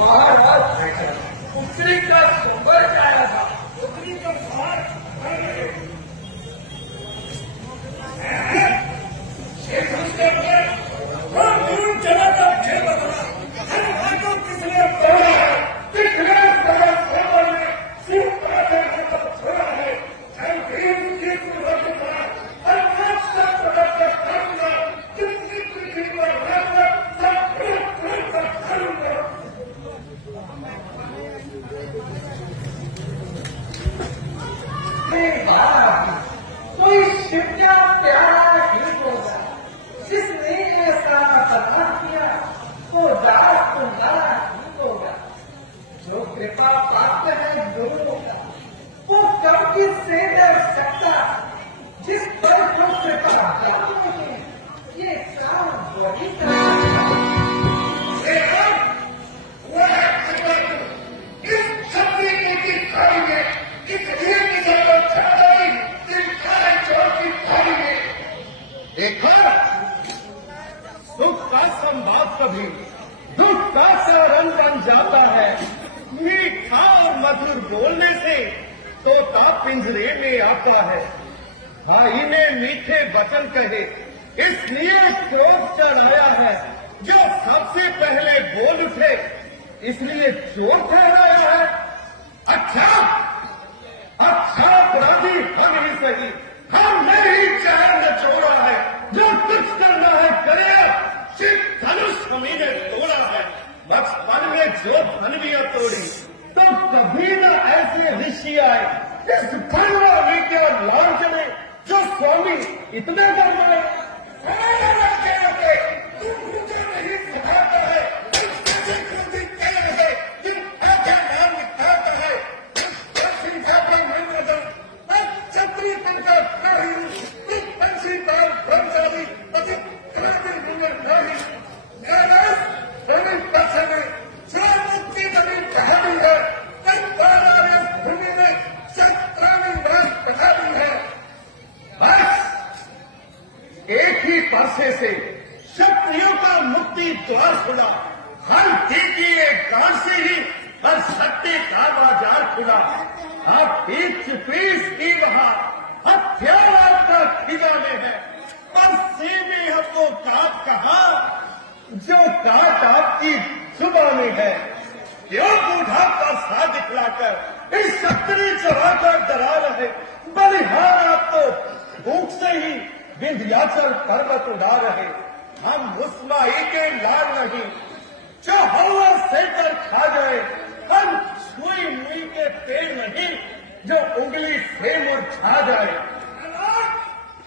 महाराज पुत्री का संबर आया था। पुत्री का कोई शिवजा प्यारा ही होगा जिसने ऐसा करना किया तो दास तुम्हारा ही होगा। जो कृपा प्राप्त है लोगों का वो कब किससे डर सकता। जिस पर जो कृपा प्राप्त है ये काम वही देखा, सुख का संवाद कभी दुख का कारण बन जाता है। मीठा और मधुर बोलने से तोता पिंजरे में आता है। भाई ने मीठे वचन कहे इसलिए क्रोध चढ़ाया है। जो सबसे पहले बोल उठे इसलिए चोर ठहराया है। अच्छा अपराधी हम ही सही, हमने ही चैन छोड़ा है। जो कुछ करना है करे, शिव धनुष हमी ने तोड़ा है। बचपन में जो धनवियां तोड़ी तो कभी न ऐसे ऋषि आए। इस भरवा विद्या लांछने जो स्वामी इतने बड़े मुझे नहीं सिखाता है। एक ही परसे से शक्तियों का मुक्ति द्वार खुला। हर की एक गांव से ही हर सत्य का बाजार खुला। आप पीस की बहार हथियार आपका खिला में है। पर से में हमको काट कहा जो काट आपकी सुबह में है। क्यों बूढ़ा का सा दिखलाकर इस शक्ति चढ़ाकर डरा रहे। बलिहार आप तो भूख से ही विंध्याचल पर्वत उड़ा रहे। हम उस माई के लाल नहीं जो हवा से कर खा जाए। हम छुई मुई के पेड़ नहीं जो उंगली से मुरझा जाए।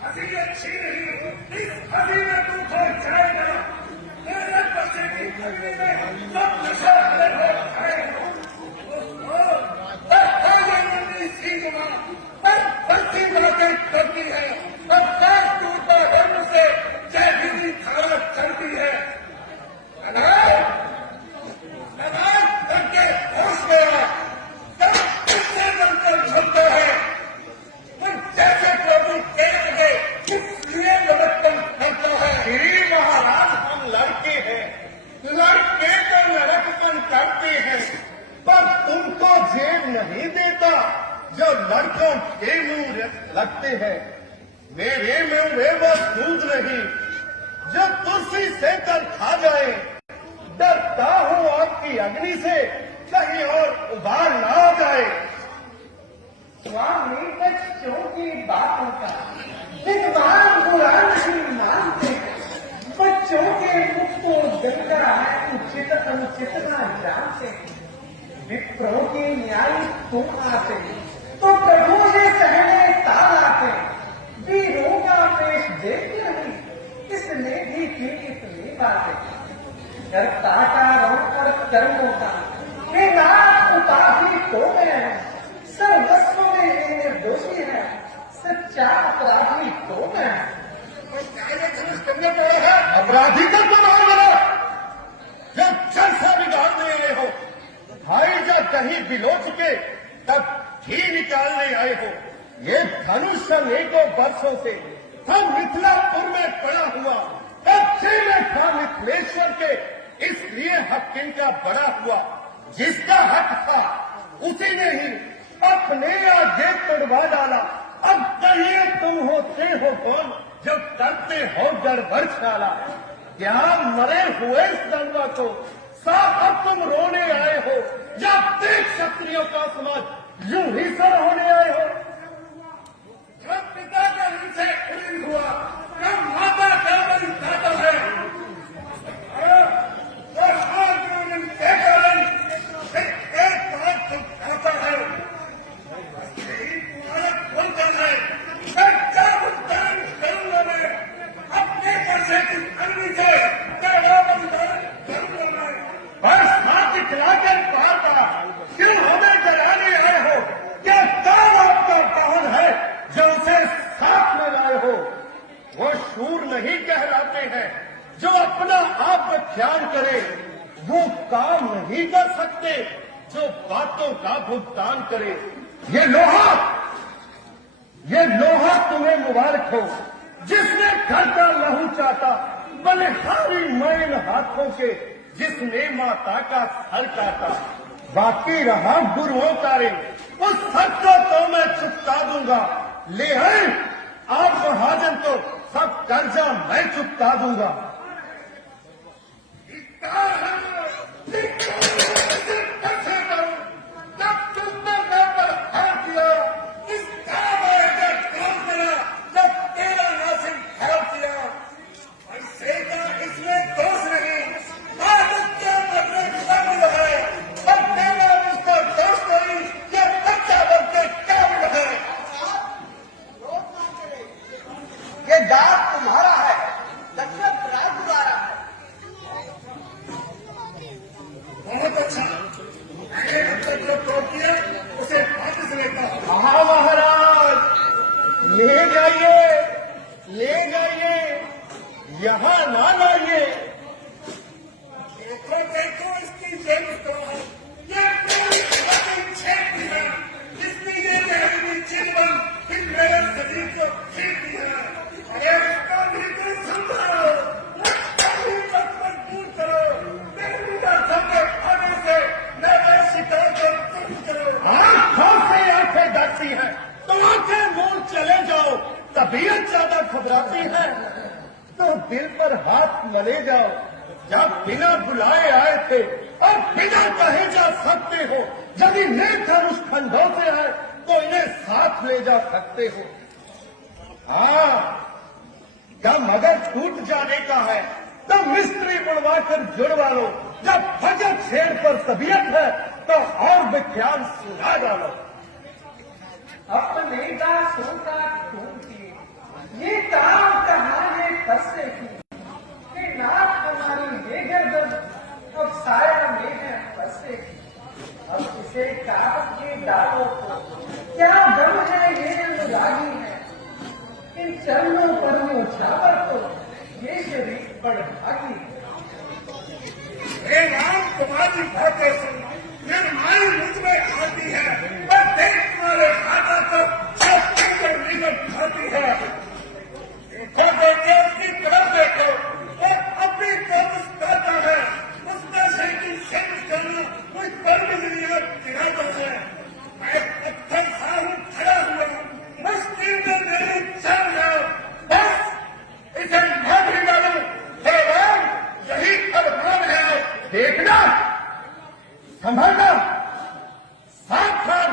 हंसी अच्छी नहीं, इस हंसी में तू खो जाएगा। मेरे बच्चे की हंसी में सब नशा खाएगा। बस्ती बातें करती है और देश टूटा धर्म से जय भीमी धारा चलती है। करके होश गया तब किससे बनकर झुकता है। जैसे प्रभु तेज गए इसलिए नरकम करता है। श्री महाराज हम लड़के हैं, लड़के तो नरकपन करते हैं। पर तुमको जेब नहीं देता जो लड़कों के मुंह लगते हैं। मेरे मुंह में वो दूध नहीं जो तुलसी से कर खा जाए। डरता हूँ आपकी अग्नि से कहीं और उबाल ना आ जाए। स्वामी बच्चों की बातों का विद्वान बुरा नहीं मानते। बच्चों के मुख को गंगा है उचित अनुचित न जानते। विप्रों की न्याय तुम आते तो प्रभु से सहने ताल आते। वीरों का पेश देख नहीं किसने भी की इतनी बातें। करता का रंग और कर्मों का विनाश उताही तो मैं सर्वस्व में दोषी है। सच्चा अपराधी तो मैं। करने पड़े हैं अपराधी का तो नाम बना जब चर्चा बिगाड़ दे रहे हो। भाई कहीं बिलोच के तब घी निकालने आए हो। ये धनुष अनेकों वर्षों से हम मिथिलापुर में पड़ा हुआ, कच्चे में था मिथिलेश्वर के, इसलिए हक इनका बड़ा हुआ। जिसका हक था उसी ने ही अपने आगे तोड़वा डाला। अब कहिए तुम होते हो कौन जो करते हो गड़बड़ ख्याला। क्या मरे हुए संवा को साफ अब तुम रोने आए हो, जब देख क्षत्रियों का समाज यूं ही सर होने आए हो। जब पिता का हिंसे उड़ीन हुआ, जब माता का बलि खाता है, और आज उन्हें कारण एक बात तो खाता है, यही तुम्हारा बोलता है। मैं क्या भुगतान करूंगा, मैं अपने पैसे की अंगी से तेरा बलिदान करूंगा मैं। बस हाथ दिखलाकर पार का क्यों हमें जलाने आए हो। क्या काम आपका कौन है जो उसे साथ में लाए हो। वो शूर नहीं कहलाते हैं जो अपना आप ध्यान करे, वो काम नहीं कर सकते जो बातों का भुगतान करे। ये लोहा तुम्हें मुबारक हो, जिसने घर का लहू चाटा, बलिहारी मैन हाथों के जिसने माता का हल काटा। बाकी रहा गुरुओं का रे, उस सब को तो मैं चुकता दूंगा। ले आए आप महाजन तो सब कर्जा मैं चुकता दूंगा। जब तुमने मैं पर हाथ दिया, इस काम आएगा काम करा, जब तेरा नासिक हार दिया। ऐसे का इसमें दोष नहीं, आदित्य बदले कब है, और तेरा उसका दोष नहीं, ये बच्चा बनके कब है। ये जात तुम्हारा है, दशरथ राजकुमारा है। बहुत अच्छा, मैंने मतलब जो प्रोव किया उसे वापस लेता हूँ। हाँ महाराज, ले जाइए, यहाँ ना लाइए। देखो इसकी जरूरत है। ये पूरी बातें छेड़ती है, जिसमें ये जहरीली चिलवन फिर मेरे शरीर को छेड़ती है। अरे उसका भी तो संभालो, उसका भी मजबूर करो, मेरी सबके आने से मेरे शिकार को तुम करो। आंखों से आंखें डरती हैं तो आंखें मूंद चले जाओ। तबीयत ज्यादा घबराती है तो दिल पर हाथ मले जाओ। जब बिना बुलाए आए थे और बिना कहे जा सकते हो, जब इन्हें धनुष खंडों से आए तो इन्हें साथ ले जा सकते हो। हाँ, जब मगर छूट जाने का है तो मिस्त्री बुलवाकर जुड़वा लो। जब भगत छेड़ पर तबीयत है तो और विख्यान सुना डालो। अपने दासों का खून किए, ये काम कहाँ ये फंसे की। कि नाक हमारी ये गर्दन अब साया में है फंसे की। अब इसे काट के डालो तो क्या दम है ये अनुरागी है। इन चरणों पर मुछावर तो ये शरीर बड़भागी है। हे राम, तुम्हारी बातें सुन, निर्माई मुझ में खाती है, और देख तुम्हारे खाता तो सब निकट खाती है। देखो बेटे, उसकी तरफ देखो, वो अपनी तरफ करता है, उसका शरीर की सेंस करना कोई कर्म नहीं है, गिराता है। मैं पत्थर सा हूं, खड़ा हुआ, मुश्किल में मेरी चल जाओ, बस इसे न भी डालो। हे राम, यही अरमान है। देखना, संभलना, सावधान,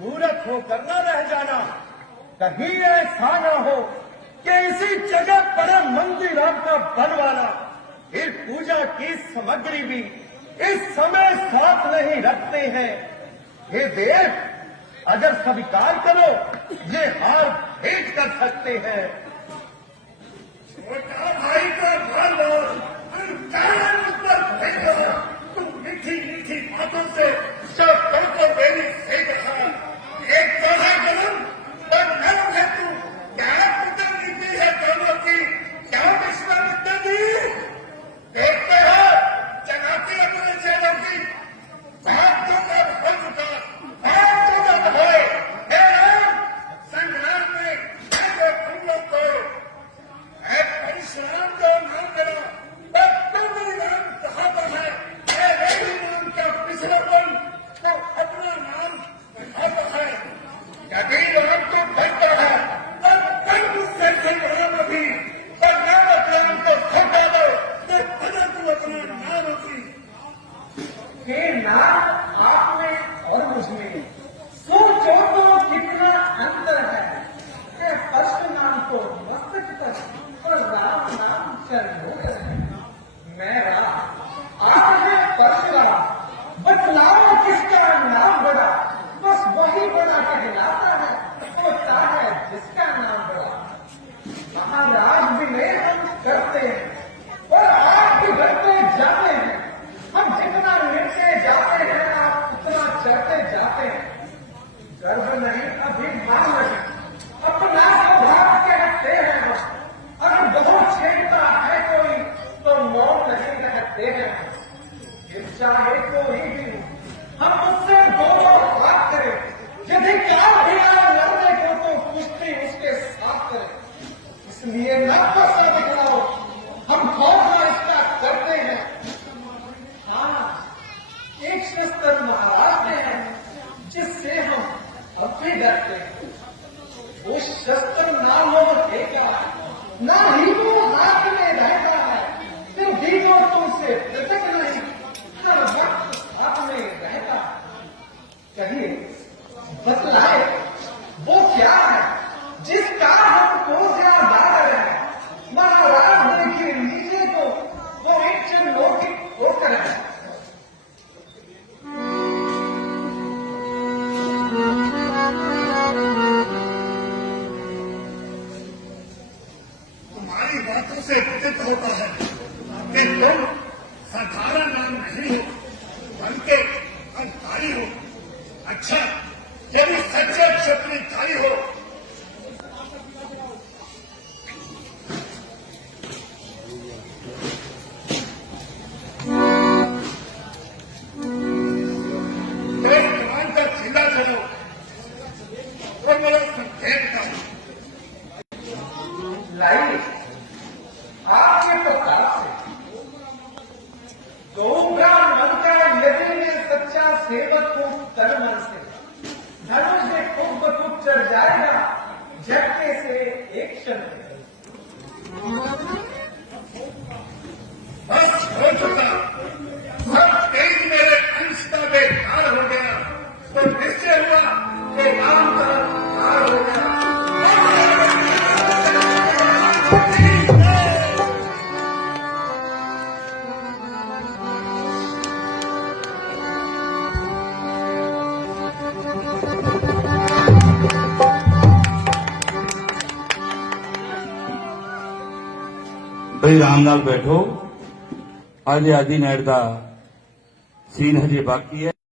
मूर्ख होकर न रह जाना। कहीं ऐसा न हो कि इसी जगह पर मंदिर आपका बनवाना। फिर पूजा की सामग्री भी इस समय साथ नहीं रखते हैं। हे देव, अगर स्वीकार करो ये हार भेंट कर सकते हैं। छोटा भाई का भालो, कारण उस पर फेंको। तुम मीठी मीठी बातों से शब्दों को मेरी सही रखा। एक पौधा करूं और नरम है तू, क्या पुत्र नीति है दोनों की, क्या विश्वामित्र जी। देखते हो जगाती अपने चेहरों की बात तुम ये नाम आप में और मुझ में सोचो तो कितना अंतर है कि फर्स्ट नाम तो मस्तक पर और राम नाम चरणों पर है। मैं राम, आप है परशुराम, बतलाओ किसका नाम बड़ा, बस वही बड़ा कहलाता है, होता है जिसका नाम बड़ा। महाराज विनय हम करते हैं और आप भी बढ़ते जाते हैं, हम जितना मिलते जाते हैं आप उतना चढ़ते जाते हैं। गर्व नहीं अभिमान नहीं, अपना स्वभाव कहते हैं हम, अगर बहुत छेड़ता है कोई तो मौन नहीं रहते हैं। फिर चाहे कोई भी हम उससे दोनों बात करें, यदि क्या भिड़ा लड़ने को तो कुश्ती उसके साथ करें। इसलिए न गुस्सा दिखाओ, हम खौफ इसका करते हैं। हाँ, एक शस्त्र महाराज में है जिससे हम अब भी डरते हैं। वो शस्त्र ना हो देगा, ना ही वो हाथ में रहता है, फिर भी वो तुमसे पृथक नहीं, हर वक्त हाथ में रहता है। कहिए, बतलाए वो क्या है जिसका हमको ज्यादा डर है। महाराज देखिए नीचे को वो एक लौकिक होकर है। तुम्हारी बातों से प्रतीत होता है कि तुम साधारण नाम नहीं हो, बल्कि अधिकारी हो। अच्छा, यदि सच्चे क्षत्रियधारी हो तो इस्तेमाल का जिला चलो और मेरा संकेत का लाइए आपके प्रकार से गौरा मन का यदि में सच्चा सेवक को तन मन से धनुष से खुद ब खुद चढ़ जाएगा झटके से एक क्षण में। बस हो चुका, सब तेज मेरे अंश का बेकार हो गया, तो निश्चय हुआ कि राम का हार हो गया। भाई राम नाल बैठो, अजे आदि नाइट का सीन हजे बाकी है।